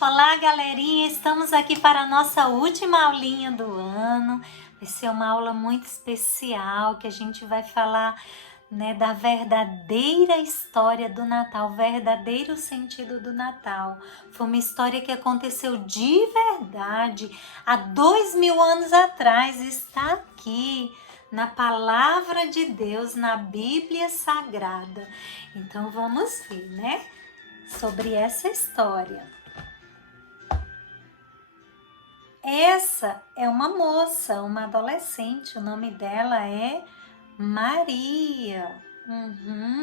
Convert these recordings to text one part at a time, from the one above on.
Olá, galerinha! Estamos aqui para a nossa última aulinha do ano. Vai ser uma aula muito especial que a gente vai falar, da verdadeira história do Natal, o verdadeiro sentido do Natal. Foi uma história que aconteceu de verdade há 2000 anos atrás. Está aqui na Palavra de Deus, na Bíblia Sagrada. Então vamos ver, sobre essa história. Essa é uma moça, uma adolescente, o nome dela é Maria.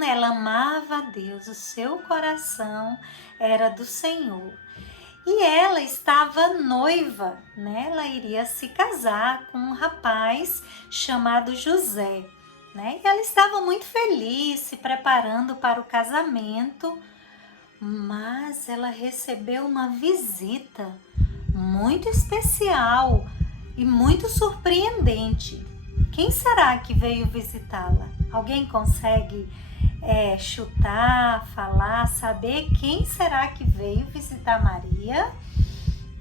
Ela amava a Deus, o seu coração era do Senhor. E ela estava noiva, Ela iria se casar com um rapaz chamado José, E ela estava muito feliz, se preparando para o casamento, mas ela recebeu uma visita muito especial e muito surpreendente. Quem será que veio visitá-la? Alguém consegue chutar, falar, saber quem será que veio visitar Maria?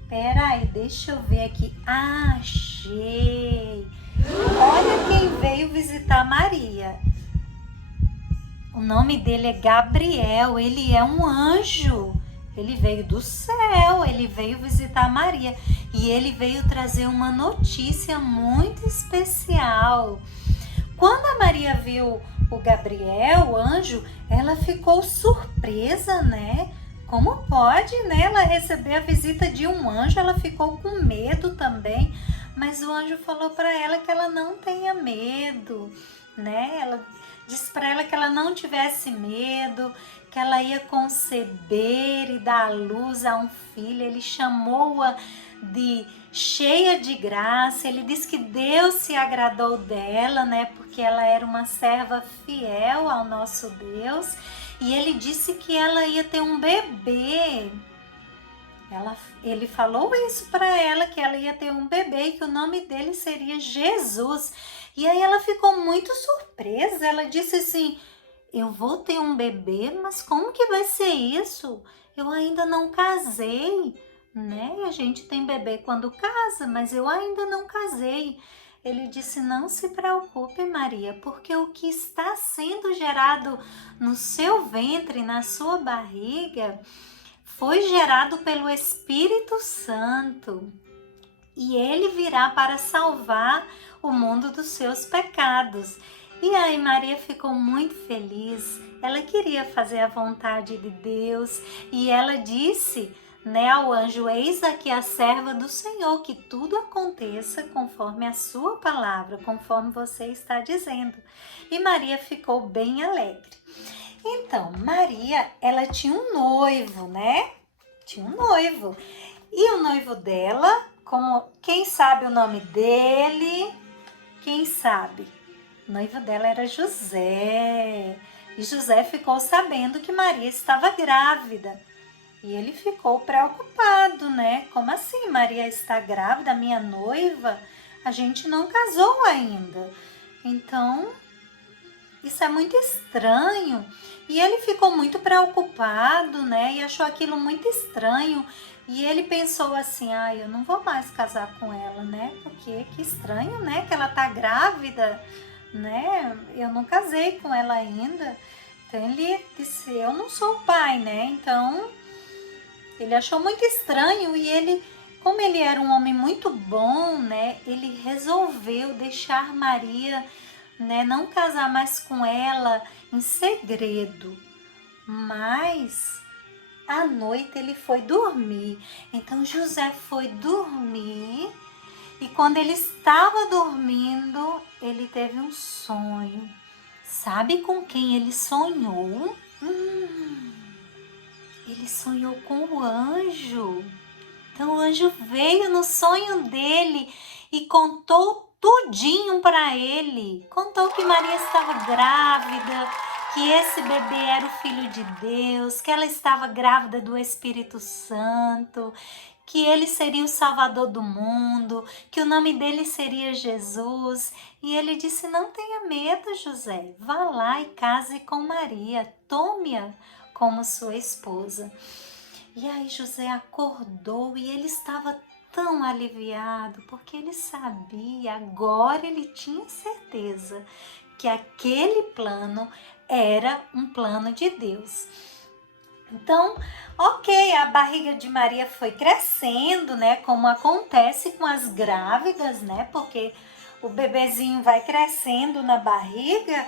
Peraí, deixa eu ver aqui. Achei! Olha quem veio visitar Maria. O nome dele é Gabriel, ele é um anjo. Ele veio do céu, ele veio visitar Maria e ele veio trazer uma notícia muito especial. Quando a Maria viu o Gabriel, o anjo, ela ficou surpresa, Como pode, ela receber a visita de um anjo? Ela ficou com medo também, mas o anjo falou para ela que ela não tenha medo, Ela disse para ela que ela não tivesse medo, que ela ia conceber e dar à luz a um filho. Ele chamou-a de cheia de graça. Ele disse que Deus se agradou dela, porque ela era uma serva fiel ao nosso Deus. E ele disse que ela ia ter um bebê. Ele falou isso para ela, que ela ia ter um bebê e que o nome dele seria Jesus. E aí ela ficou muito surpresa. Ela disse assim: eu vou ter um bebê, mas como que vai ser isso? Eu ainda não casei, A gente tem bebê quando casa, mas eu ainda não casei. Ele disse: não se preocupe, Maria, porque o que está sendo gerado no seu ventre, na sua barriga, foi gerado pelo Espírito Santo. E ele virá para salvar o mundo dos seus pecados. E aí Maria ficou muito feliz, ela queria fazer a vontade de Deus e ela disse, ao anjo: eis aqui a serva do Senhor, que tudo aconteça conforme a sua palavra, conforme você está dizendo. E Maria ficou bem alegre. Então, Maria, ela tinha um noivo, Tinha um noivo. E o noivo dela, quem sabe o nome dele? Quem sabe? O noivo dela era José. E José ficou sabendo que Maria estava grávida. E ele ficou preocupado, Como assim, Maria está grávida, minha noiva? A gente não casou ainda. Então, isso é muito estranho. E ele ficou muito preocupado, E achou aquilo muito estranho. E ele pensou assim: eu não vou mais casar com ela, Porque que estranho, Que ela tá grávida, Eu não casei com ela ainda. Então ele disse: eu não sou o pai, Então ele achou muito estranho e ele, como ele era um homem muito bom, Ele resolveu deixar Maria, não casar mais com ela em segredo. Mas à noite ele foi dormir. Então José foi dormir e quando ele estava dormindo, ele teve um sonho. Sabe com quem ele sonhou? Ele sonhou com o anjo. Então o anjo veio no sonho dele e contou tudinho para ele. Contou que Maria estava grávida, que esse bebê era o filho de Deus, que ela estava grávida do Espírito Santo, que ele seria o Salvador do mundo, que o nome dele seria Jesus. E ele disse: não tenha medo, José, vá lá e case com Maria, tome-a como sua esposa. E aí José acordou e ele estava tão aliviado, porque ele sabia, agora ele tinha certeza que aquele plano era um plano de Deus. Então, ok, a barriga de Maria foi crescendo, né? Como acontece com as grávidas, né? Porque o bebezinho vai crescendo na barriga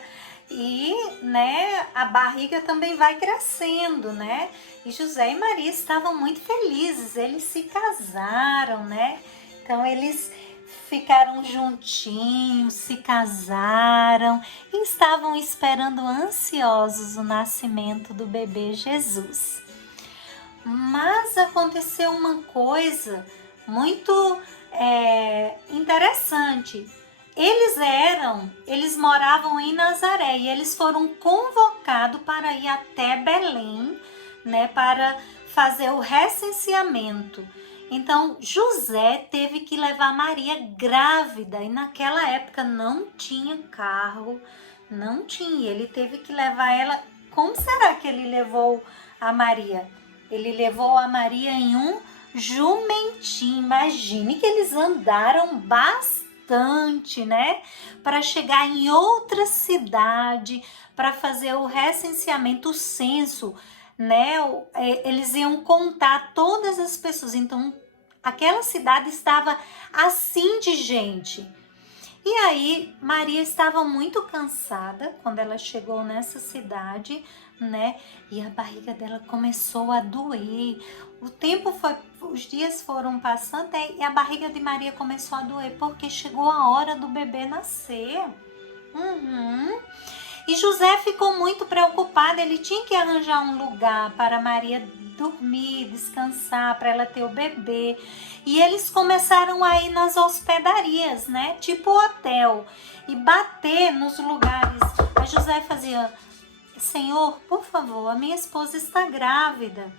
e, né, a barriga também vai crescendo, né? E José e Maria estavam muito felizes, eles se casaram, né? Então, eles ficaram juntinhos, se casaram e estavam esperando ansiosos o nascimento do bebê Jesus. Mas aconteceu uma coisa muito interessante. Eles moravam em Nazaré e eles foram convocados para ir até Belém, né, para fazer o recenseamento. Então, José teve que levar Maria grávida e naquela época não tinha carro, não tinha. Ele teve que levar ela. Como será que ele levou a Maria? Ele levou a Maria em um jumentinho. Imagine que eles andaram bastante, né? Para chegar em outra cidade, para fazer o recenseamento, o censo, né? Eles iam contar todas as pessoas. Então, aquela cidade estava assim de gente. E aí, Maria estava muito cansada quando ela chegou nessa cidade, né? E a barriga dela começou a doer. Os dias foram passando e a barriga de Maria começou a doer porque chegou a hora do bebê nascer. E José ficou muito preocupado, ele tinha que arranjar um lugar para Maria dormir, descansar, para ela ter o bebê. E eles começaram a ir nas hospedarias, né? Tipo hotel, e bater nos lugares. Aí José fazia: Senhor, por favor, a minha esposa está grávida.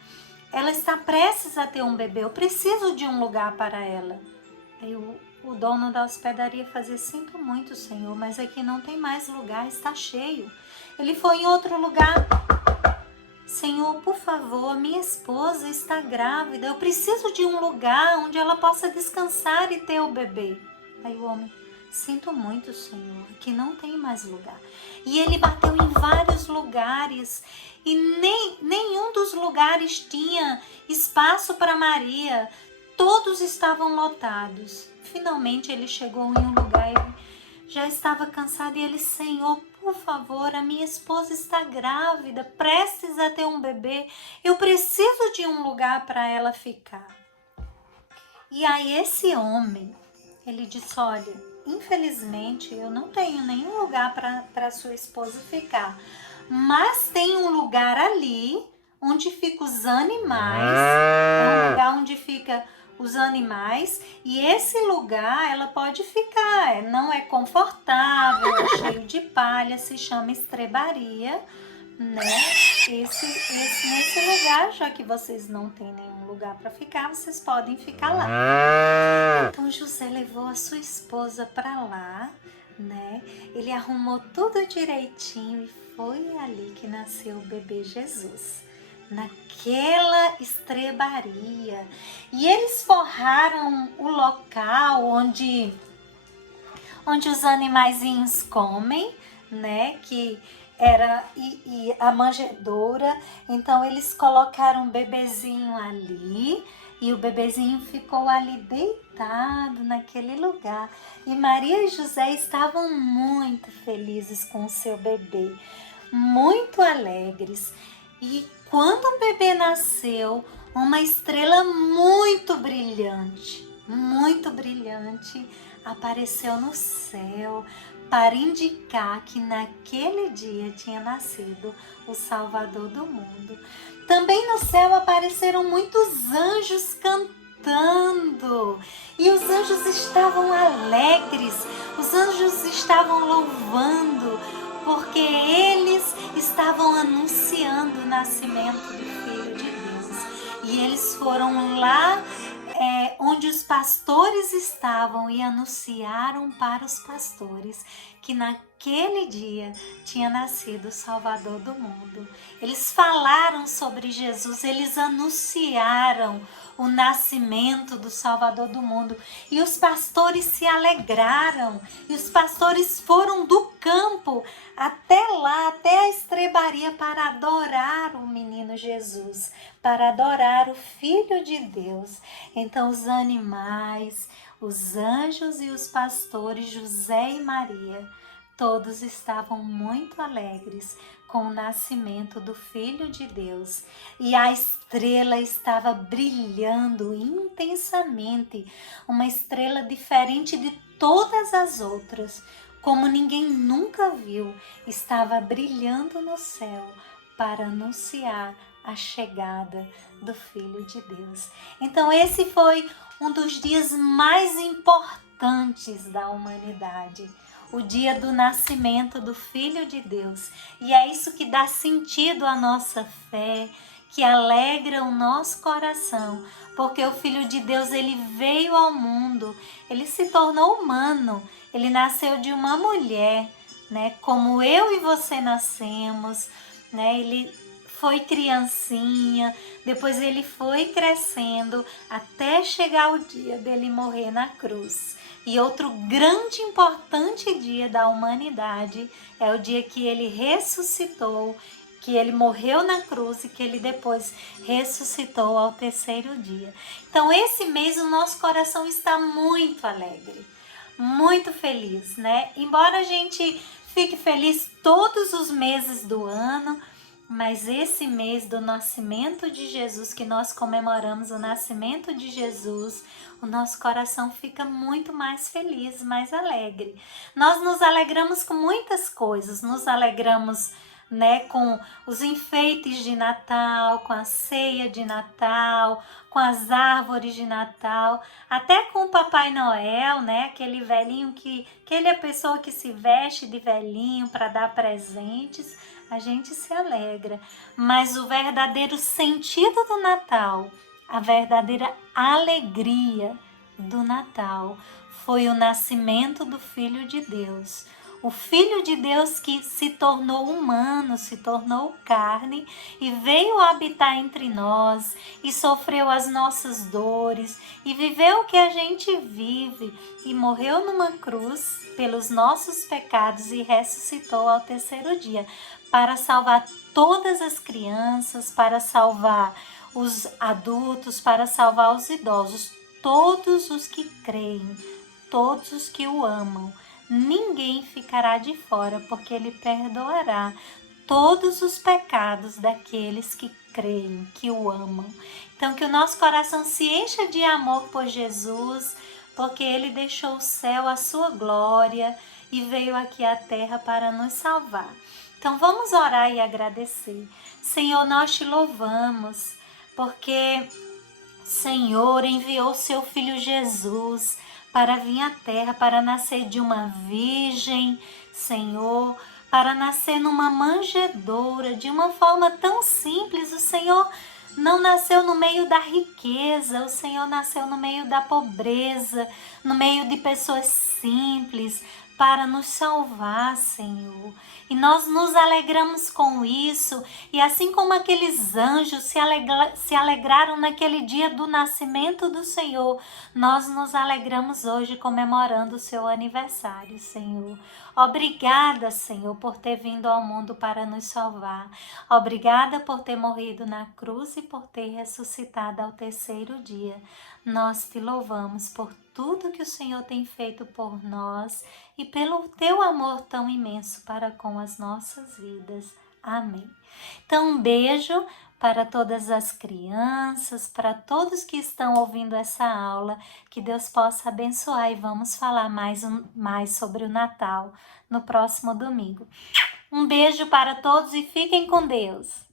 Ela está prestes a ter um bebê, eu preciso de um lugar para ela. Aí o dono da hospedaria fazia: sinto muito, Senhor, mas aqui não tem mais lugar, está cheio. Ele foi em outro lugar: Senhor, por favor, minha esposa está grávida, eu preciso de um lugar onde ela possa descansar e ter o bebê. Aí o homem: sinto muito, Senhor, aqui não tem mais lugar. E ele bateu em vários lugares e nenhum dos lugares tinha espaço para Maria. Todos estavam lotados. Finalmente ele chegou em um lugar e já estava cansado e ele: Senhor, por favor, a minha esposa está grávida, prestes a ter um bebê. Eu preciso de um lugar para ela ficar. E aí esse homem, ele disse: olha, infelizmente eu não tenho nenhum lugar para sua esposa ficar, mas tem um lugar ali onde ficam os animais, é um lugar onde fica os animais, e esse lugar ela pode ficar, não é confortável, é cheio de palha, se chama estrebaria, né? Nesse lugar, já que vocês não têm nenhum lugar para ficar, vocês podem ficar lá. Então José levou a sua esposa para lá, né? Ele arrumou tudo direitinho e foi ali que nasceu o bebê Jesus, naquela estrebaria. E eles forraram o local onde os animaizinhos comem, né? Que era e a manjedoura. Então eles colocaram o bebezinho ali e o bebezinho ficou ali deitado naquele lugar. E Maria e José estavam muito felizes com o seu bebê, muito alegres. E quando o bebê nasceu, uma estrela muito brilhante apareceu no céu para indicar que naquele dia tinha nascido o Salvador do mundo. Também no céu apareceram muitos anjos cantando, e os anjos estavam alegres, os anjos estavam louvando, porque eles estavam anunciando o nascimento do Filho de Deus. E eles foram lá onde os pastores estavam e anunciaram para os pastores que naquele dia tinha nascido o Salvador do mundo. Eles falaram sobre Jesus, eles anunciaram o nascimento do Salvador do mundo. E os pastores se alegraram, e os pastores foram do campo até lá, até a estrebaria, para adorar o menino Jesus, para adorar o Filho de Deus. Então os animais, os anjos e os pastores, José e Maria, todos estavam muito alegres com o nascimento do Filho de Deus. E a estrela estava brilhando intensamente, uma estrela diferente de todas as outras, como ninguém nunca viu, estava brilhando no céu para anunciar a chegada do Filho de Deus. Então esse foi um dos dias mais importantes da humanidade, o dia do nascimento do Filho de Deus. E é isso que dá sentido à nossa fé, que alegra o nosso coração, porque o Filho de Deus, ele veio ao mundo, ele se tornou humano, ele nasceu de uma mulher, né? Como eu e você nascemos, né? Ele foi criancinha, depois ele foi crescendo até chegar o dia dele morrer na cruz. E outro grande e importante dia da humanidade é o dia que ele ressuscitou, que ele morreu na cruz e que ele depois ressuscitou ao terceiro dia. Então esse mês o nosso coração está muito alegre, muito feliz, né? Embora a gente fique feliz todos os meses do ano, mas esse mês do nascimento de Jesus, que nós comemoramos o nascimento de Jesus, o nosso coração fica muito mais feliz, mais alegre. Nós nos alegramos com muitas coisas, nos alegramos, né, com os enfeites de Natal, com a ceia de Natal, com as árvores de Natal, até com o Papai Noel, né, aquele velhinho que ele é a pessoa que se veste de velhinho para dar presentes. A gente se alegra, mas o verdadeiro sentido do Natal, a verdadeira alegria do Natal foi o nascimento do Filho de Deus. O Filho de Deus que se tornou humano, se tornou carne e veio habitar entre nós e sofreu as nossas dores e viveu o que a gente vive e morreu numa cruz pelos nossos pecados e ressuscitou ao terceiro dia para salvar todas as crianças, para salvar os adultos, para salvar os idosos, todos os que creem, todos os que o amam. Ninguém ficará de fora, porque ele perdoará todos os pecados daqueles que creem, que o amam. Então, que o nosso coração se encha de amor por Jesus, porque ele deixou o céu, a sua glória, e veio aqui à terra para nos salvar. Então, vamos orar e agradecer. Senhor, nós te louvamos, porque Senhor enviou seu Filho Jesus para vir à terra, para nascer de uma virgem, Senhor, para nascer numa manjedoura, de uma forma tão simples. O Senhor não nasceu no meio da riqueza, o Senhor nasceu no meio da pobreza, no meio de pessoas simples, para nos salvar, Senhor. E nós nos alegramos com isso, e assim como aqueles anjos se alegraram naquele dia do nascimento do Senhor, nós nos alegramos hoje comemorando o seu aniversário, Senhor. Obrigada, Senhor, por ter vindo ao mundo para nos salvar. Obrigada por ter morrido na cruz e por ter ressuscitado ao terceiro dia. Nós te louvamos por tudo que o Senhor tem feito por nós e pelo teu amor tão imenso para com as nossas vidas. Amém. Então, um beijo para todas as crianças, para todos que estão ouvindo essa aula, que Deus possa abençoar, e vamos falar mais sobre o Natal no próximo domingo. Um beijo para todos e fiquem com Deus.